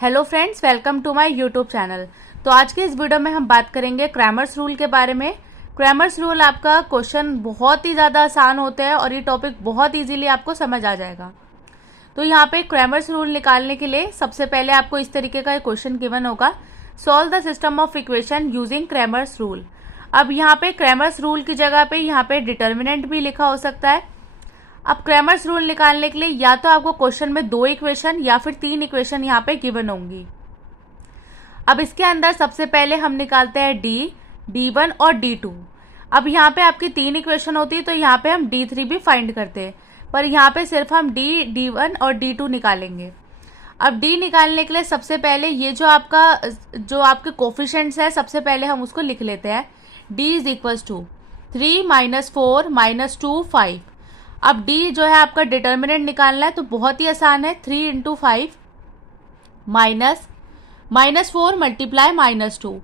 Hello friends, welcome to my YouTube channel. तो आज के इस वीडियो में हम बात करेंगे क्रैमर्स रूल के बारे में। क्रैमर्स रूल आपका क्वेश्चन बहुत ही ज़्यादा आसान होता है और ये टॉपिक बहुत इजीली आपको समझ आ जाएगा। तो यहाँ पे क्रैमर्स रूल निकालने के लिए सबसे पहले आपको इस तरीके का एक क्वेश्चन गिवन होगा, solve the system of equation using Cramer's rule. अब यहाँ पे क्रैमर्स रूल की जगह पे यहाँ पे डिटर्मिनेंट भी लिखा हो सकता है। अब क्रैमर्स रूल निकालने के लिए या तो आपको क्वेश्चन में 2 इक्वेशन या फिर 3 इक्वेशन यहाँ पे गिवन होंगी। अब इसके अंदर सबसे पहले हम निकालते हैं D1 और D2। अब यहाँ पे आपकी 3 इक्वेशन होती है तो यहाँ पे हम D3 भी फाइंड करते हैं, पर यहाँ पे सिर्फ हम D1 और D2 निकालेंगे। अब D निकालने के लिए सबसे पहले ये जो आपके कोफिशिएंट्स है, सबसे पहले हम उसको लिख लेते हैं। D is equal to 3 - 4 - 2 5। अब D जो है आपका डिटर्मिनेंट निकालना है तो बहुत ही आसान है। 3 × 5 -4 × -2।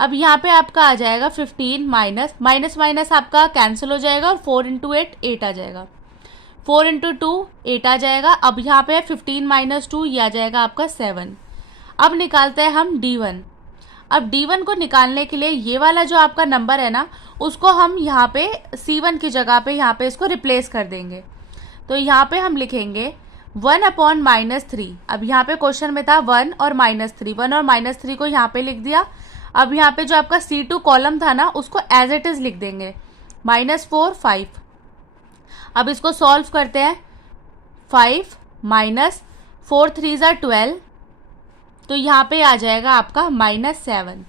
अब यहाँ पे आपका आ जाएगा 15 माइनस आपका कैंसिल हो जाएगा और 4 × 8 8 आ जाएगा। 4 × 2 8 आ जाएगा। अब यहाँ पे 15 - 2 ये आ जाएगा आपका 7। अब निकालते हैं हम D1। अब D1 को निकालने के लिए ये वाला जो आपका नंबर है ना, उसको हम यहाँ पे C1 की जगह पे यहाँ पे इसको रिप्लेस कर देंगे। तो यहाँ पे हम लिखेंगे 1/-3। अब यहाँ पे क्वेश्चन में था 1 और -3, 1 और -3 को यहाँ पे लिख दिया। अब यहाँ पे जो आपका C2 कॉलम था ना, उसको एज इट इज लिख देंगे, -4 5। अब इसको सॉल्व करते हैं। 5 - 4 3 = 12, तो यहाँ पे आ जाएगा आपका -7।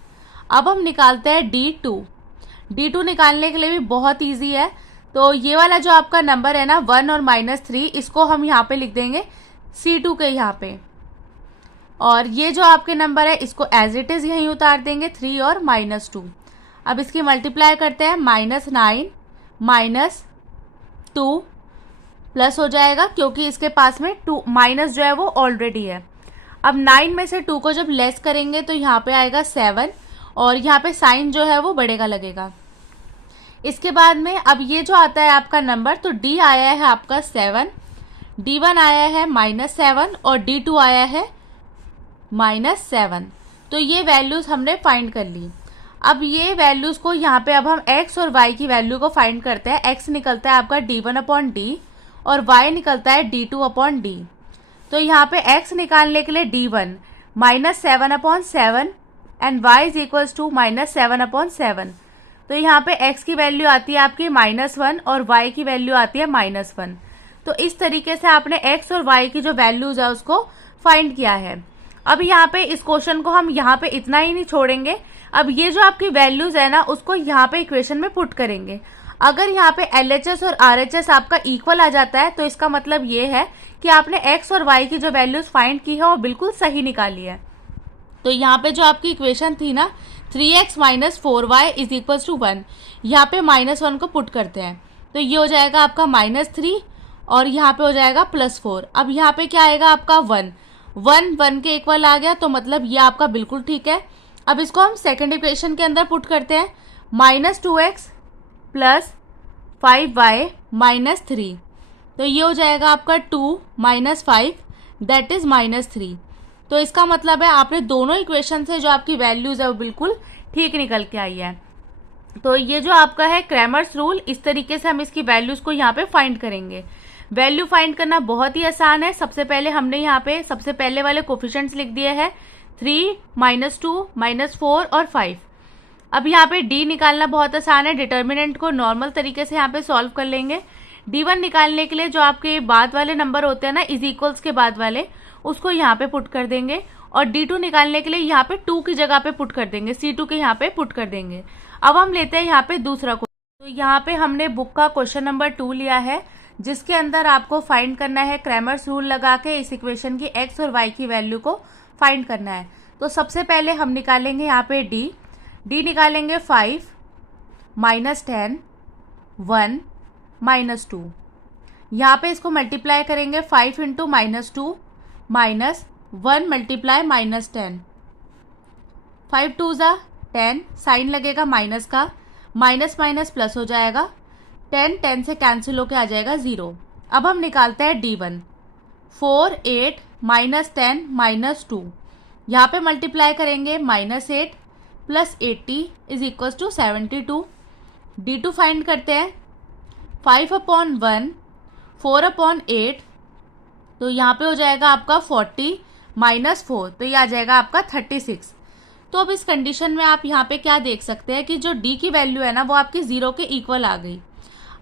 अब हम निकालते हैं D2 निकालने के लिए भी बहुत इजी है। तो ये वाला जो आपका नंबर है ना 1 और -3, इसको हम यहाँ पे लिख देंगे C2 के यहाँ पे, और ये जो आपके नंबर है इसको एज इट इज यहीं उतार देंगे, 3 और -2। अब इसकी मल्टीप्लाई करते हैं, -9 - 2 प्लस हो जाएगा क्योंकि इसके पास में 2 माइनस जो है वो ऑलरेडी है। अब 9 में से 2 को जब लेस करेंगे तो यहाँ पे आएगा 7 और यहाँ पे साइन जो है वो बढ़ेगा लगेगा। इसके बाद में अब ये जो आता है आपका नंबर, तो D आया है आपका 7, D1 आया है -7 और D2 आया है -7। तो ये वैल्यूज हमने फाइंड कर ली। अब ये वैल्यूज को यहाँ पे अब हम x और y की वैल्यू को फाइंड करते हैं। x निकलता है आपका D1/D और y निकलता है D2/D। तो यहाँ पे x निकालने के लिए D1 -7/7 and y is equal to -7/7। तो यहाँ पे x की वैल्यू आती है आपकी -1 और y की वैल्यू आती है -1। तो इस तरीके से आपने x और y की जो वैल्यूज है उसको फाइंड किया है। अब यहाँ पे इस क्वेश्चन को हम यहाँ पे इतना ही नहीं छोड़ेंगे। अब ये जो आपकी वैल्यूज है ना, उसको यहाँ पे इक्वेशन में पुट करेंगे। अगर यहाँ पे LHS और RHS आपका इक्वल आ जाता है तो इसका मतलब ये है कि आपने x और y की जो वैल्यूज फाइंड की है वो बिल्कुल सही निकाली है। तो यहाँ पे जो आपकी इक्वेशन थी ना 3x - 4y is equal to 1, यहाँ पे -1 को पुट करते हैं तो ये हो जाएगा आपका -3 और यहाँ पे हो जाएगा +4। अब यहाँ पे क्या आएगा आपका 1 के इक्वल आ गया, तो मतलब ये आपका बिल्कुल ठीक है। अब इसको हम सेकेंड इक्वेशन के अंदर पुट करते हैं, -2x + 5y - 3। तो ये हो जाएगा आपका 2 - 5 दैट इज -3। तो इसका मतलब है आपने दोनों इक्वेशन से जो आपकी वैल्यूज है वो बिल्कुल ठीक निकल के आई है। तो ये जो आपका है क्रैमर्स रूल, इस तरीके से हम इसकी वैल्यूज को यहाँ पे फाइंड करेंगे। वैल्यू फाइंड करना बहुत ही आसान है। सबसे पहले हमने यहाँ पे सबसे पहले वाले कोफिशिएंट्स लिख दिए हैं, 3 - 2 - 4 और 5। अब यहाँ पे D निकालना बहुत आसान है। डिटर्मिनेंट को नॉर्मल तरीके से यहाँ पे सॉल्व कर लेंगे। D1 निकालने के लिए जो आपके बाद वाले नंबर होते हैं ना, इज इक्वल्स के बाद वाले, उसको यहाँ पे पुट कर देंगे और D2 निकालने के लिए यहाँ पे 2 की जगह पे पुट कर देंगे, C2 के यहाँ पे पुट कर देंगे। अब हम लेते हैं यहाँ पे दूसरा क्वेश्चन। तो यहाँ पे हमने बुक का क्वेश्चन नंबर 2 लिया है, जिसके अंदर आपको फाइंड करना है क्रैमर्स रूल लगा के इस इक्वेशन की x और y की वैल्यू को फाइंड करना है। तो सबसे पहले हम निकालेंगे यहाँ पे D निकालेंगे 5 - 10 1 - 2। यहाँ पे इसको मल्टीप्लाई करेंगे, 5 × -2 -1 × -10, 5 2 = 10, साइन लगेगा माइनस का, माइनस प्लस हो जाएगा, 10 से कैंसिल होके आ जाएगा 0। अब हम निकालते हैं D1, 4 8 -10 -2। यहाँ पे मल्टीप्लाई करेंगे -8 plus 80 is equal to 72। D2 find करते हैं, 5/1 4/8, तो यहाँ पे हो जाएगा आपका 40 -4, तो ये आ जाएगा आपका 36। तो अब इस कंडीशन में आप यहाँ पे क्या देख सकते हैं कि जो D की वैल्यू है ना वो आपकी 0 के इक्वल आ गई।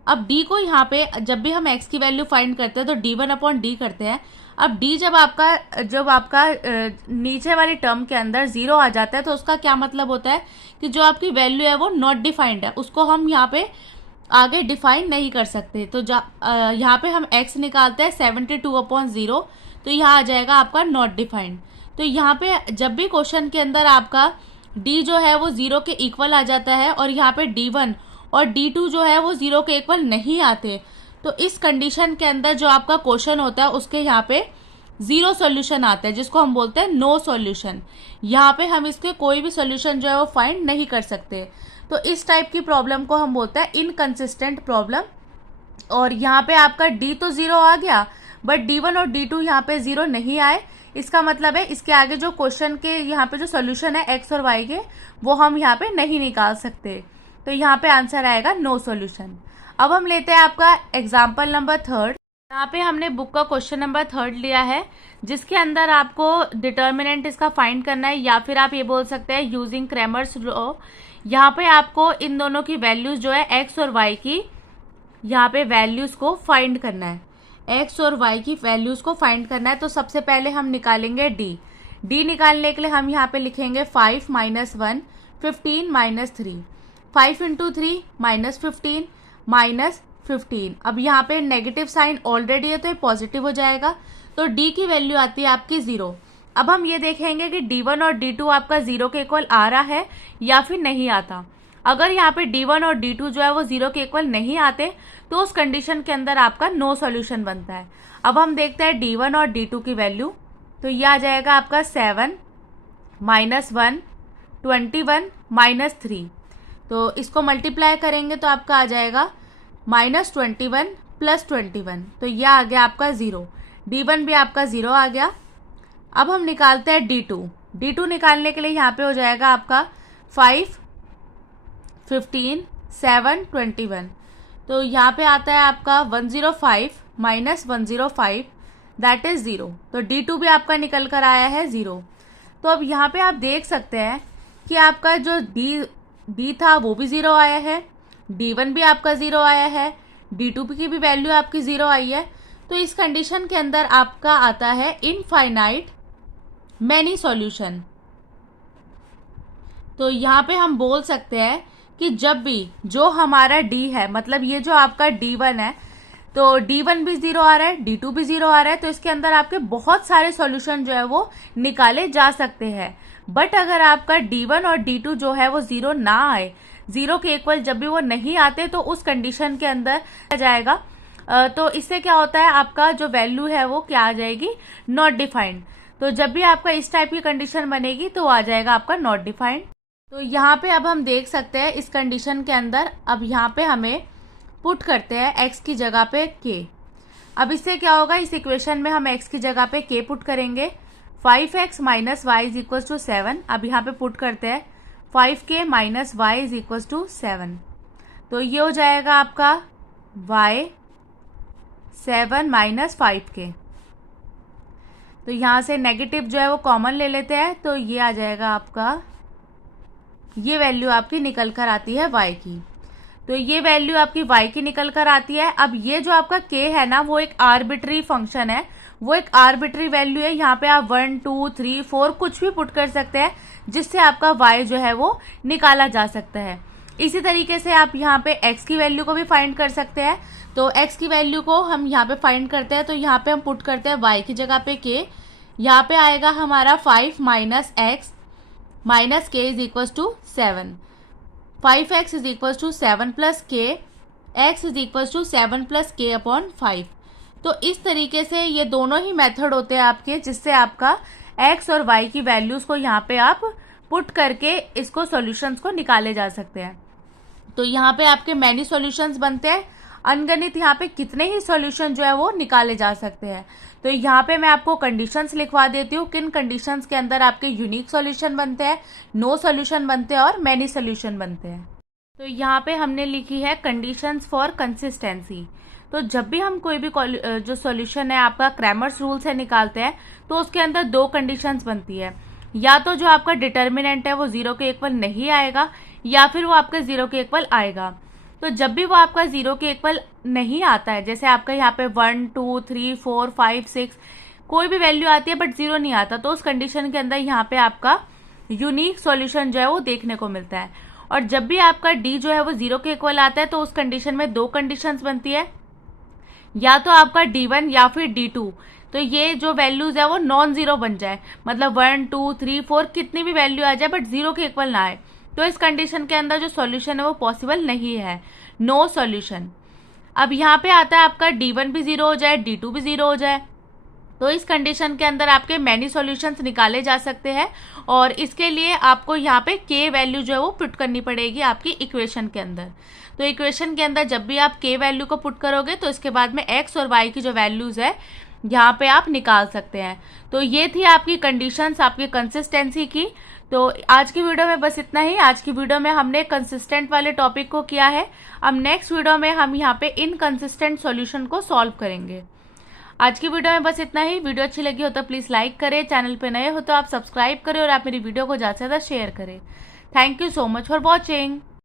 अब D को यहाँ पे जब भी हम x की वैल्यू फाइंड करते हैं तो D1/D करते हैं। अब D जब आपका नीचे वाली टर्म के अंदर 0 आ जाता है तो उसका क्या मतलब होता है कि जो आपकी वैल्यू है वो नॉट डिफाइंड है, उसको हम यहाँ पे आगे डिफाइन नहीं कर सकते। तो यहाँ पे हम x निकालते हैं 72/0, तो यहाँ आ जाएगा आपका नॉट डिफाइंड। तो यहाँ पे जब भी क्वेश्चन के अंदर आपका D जो है वो 0 के इक्वल आ जाता है और यहाँ पे D1 और D2 जो है वो 0 के इक्वल नहीं आते, तो इस कंडीशन के अंदर जो आपका क्वेश्चन होता है उसके यहाँ पे 0 सॉल्यूशन आता है, जिसको हम बोलते हैं नो सॉल्यूशन। यहाँ पे हम इसके कोई भी सॉल्यूशन जो है वो फाइंड नहीं कर सकते। तो इस टाइप की प्रॉब्लम को हम बोलते हैं इनकंसिस्टेंट प्रॉब्लम। और यहाँ पे आपका D तो 0 आ गया बट D1 और D2 यहाँ पे 0 नहीं आए, इसका मतलब है इसके आगे जो क्वेश्चन के यहाँ पे जो सोल्यूशन है x और y के वो हम यहाँ पे नहीं निकाल सकते। तो यहाँ पे आंसर आएगा नो सॉल्यूशन। अब हम लेते हैं आपका एग्जाम्पल नंबर 3। यहाँ पे हमने बुक का क्वेश्चन नंबर 3 लिया है, जिसके अंदर आपको डिटर्मिनेंट इसका फाइंड करना है, या फिर आप ये बोल सकते हैं यूजिंग क्रैमर्स लॉ। यहाँ पे आपको इन दोनों की वैल्यूज जो है x और y की, यहाँ पे वैल्यूज को फाइंड करना है, x और y की वैल्यूज को फाइंड करना है। तो सबसे पहले हम निकालेंगे D निकालने के लिए हम यहाँ पे लिखेंगे 5 - 1 15 - 3, 5 × 3 -15 -15। अब यहाँ पे नेगेटिव साइन ऑलरेडी है तो ये पॉजिटिव हो जाएगा, तो D की वैल्यू आती है आपकी 0। अब हम ये देखेंगे कि D1 और D2 आपका 0 के इक्वल आ रहा है या फिर नहीं आता। अगर यहाँ पे D1 और D2 जो है वो 0 के इक्वल नहीं आते तो उस कंडीशन के अंदर आपका नो सॉल्यूशन बनता है। अब हम देखते हैं D1 और D2 की वैल्यू, तो ये आ जाएगा आपका 7 - 1 21 - 3, तो इसको मल्टीप्लाई करेंगे तो आपका आ जाएगा -21 + 21, तो यह आ गया आपका 0। D1 भी आपका 0 आ गया। अब हम निकालते हैं D2 निकालने के लिए यहाँ पे हो जाएगा आपका 5 15 7 21, तो यहाँ पे आता है आपका 105 - 105 दैट इज 0, तो D2 भी आपका निकल कर आया है 0। तो अब यहाँ पे आप देख सकते हैं कि आपका जो D था वो भी 0 आया है, D1 भी आपका 0 आया है, D2 की भी वैल्यू आपकी 0 आई है। तो इस कंडीशन के अंदर आपका आता है इनफाइनाइट मैनी सॉल्यूशन। तो यहाँ पे हम बोल सकते हैं कि जब भी जो हमारा D है, मतलब ये जो आपका D1 है, तो D1 भी 0 आ रहा है, D2 भी 0 आ रहा है, तो इसके अंदर आपके बहुत सारे सॉल्यूशन जो है वो निकाले जा सकते हैं। बट अगर आपका D1 और D2 जो है वो 0 ना आए, 0 के इक्वल जब भी वो नहीं आते, तो उस कंडीशन के अंदर आ जाएगा। तो इससे क्या होता है, आपका जो वैल्यू है वो क्या आ जाएगी, नॉट डिफाइंड। तो जब भी आपका इस टाइप की कंडीशन बनेगी तो आ जाएगा आपका नॉट डिफाइंड। तो यहाँ पे अब हम देख सकते हैं इस कंडीशन के अंदर, अब यहाँ पे हमें पुट करते हैं x की जगह पे k। अब इससे क्या होगा, इस इक्वेशन में हम x की जगह पे k पुट करेंगे। 5x - y = 7, अब यहाँ पे पुट करते हैं 5k - y = 7, तो ये हो जाएगा आपका y 7 - 5k। तो यहाँ से नेगेटिव जो है वो कॉमन ले लेते हैं, तो ये आ जाएगा आपका, ये वैल्यू आपकी निकल कर आती है y की। तो ये वैल्यू आपकी y की निकल कर आती है। अब ये जो आपका k है ना वो एक आर्बिट्री फंक्शन है, वो एक आर्बिट्री वैल्यू है। यहाँ पे आप 1 2 3 4 कुछ भी पुट कर सकते हैं, जिससे आपका y जो है वो निकाला जा सकता है। इसी तरीके से आप यहाँ पे x की वैल्यू को भी फाइंड कर सकते हैं। तो x की वैल्यू को हम यहाँ पे फाइंड करते हैं, तो यहाँ पे हम पुट करते हैं y की जगह पे k। यहाँ पे आएगा हमारा 5 - x - k = 7, 5x = 7 + k, x = 7 + k/5। तो इस तरीके से ये दोनों ही मेथड होते हैं आपके, जिससे आपका x और y की वैल्यूज को यहाँ पे आप पुट करके इसको सॉल्यूशंस को निकाले जा सकते हैं। तो यहाँ पे आपके मैनी सॉल्यूशंस बनते हैं, अनगणित यहाँ पे कितने ही सॉल्यूशन जो है वो निकाले जा सकते हैं। तो यहाँ पे मैं आपको कंडीशंस लिखवा देती हूँ, किन कंडीशंस के अंदर आपके यूनिक सॉल्यूशन बनते हैं, नो सॉल्यूशन बनते हैं और मैनी सॉल्यूशन बनते हैं। तो यहाँ पे हमने लिखी है कंडीशंस फॉर कंसिस्टेंसी। तो जब भी हम कोई भी जो सॉल्यूशन है आपका क्रैमर्स रूल से निकालते हैं तो उसके अंदर दो कंडीशंस बनती है, या तो जो आपका डिटर्मिनेंट है वो 0 के इक्वल नहीं आएगा या फिर वो आपका 0 के इक्वल आएगा। तो जब भी वो आपका 0 के इक्वल नहीं आता है, जैसे आपका यहाँ पे 1 2 3 4 5 6 कोई भी वैल्यू आती है बट 0 नहीं आता, तो उस कंडीशन के अंदर यहाँ पे आपका यूनिक सॉल्यूशन जो है वो देखने को मिलता है। और जब भी आपका डी जो है वो 0 के इक्वल आता है तो उस कंडीशन में दो कंडीशंस बनती है, या तो आपका D1 या फिर D2, तो ये जो वैल्यूज है वो नॉन जीरो बन जाए, मतलब 1 2 3 4 कितनी भी वैल्यू आ जाए बट 0 के इक्वल ना आए, तो इस कंडीशन के अंदर जो सॉल्यूशन है वो पॉसिबल नहीं है, नो सॉल्यूशन। अब यहाँ पे आता है आपका D1 भी 0 हो जाए, D2 भी 0 हो जाए, तो इस कंडीशन के अंदर आपके मैनी सॉल्यूशंस निकाले जा सकते हैं और इसके लिए आपको यहाँ पे k वैल्यू जो है वो पुट करनी पड़ेगी आपकी इक्वेशन के अंदर। तो इक्वेशन के अंदर जब भी आप k वैल्यू को पुट करोगे तो इसके बाद में x और y की जो वैल्यूज है यहाँ पे आप निकाल सकते हैं। तो ये थी आपकी कंडीशंस आपकी कंसिस्टेंसी की। तो आज की वीडियो में बस इतना ही। आज की वीडियो में हमने कंसिस्टेंट वाले टॉपिक को किया है। अब नेक्स्ट वीडियो में हम यहाँ पे इनकंसिस्टेंट सॉल्यूशन को सॉल्व करेंगे। आज की वीडियो में बस इतना ही। वीडियो अच्छी लगी हो तो प्लीज़ लाइक करें, चैनल पे नए हो तो आप सब्सक्राइब करें और आप मेरी वीडियो को ज़्यादा से ज़्यादा शेयर करें। Thank you so much for watching.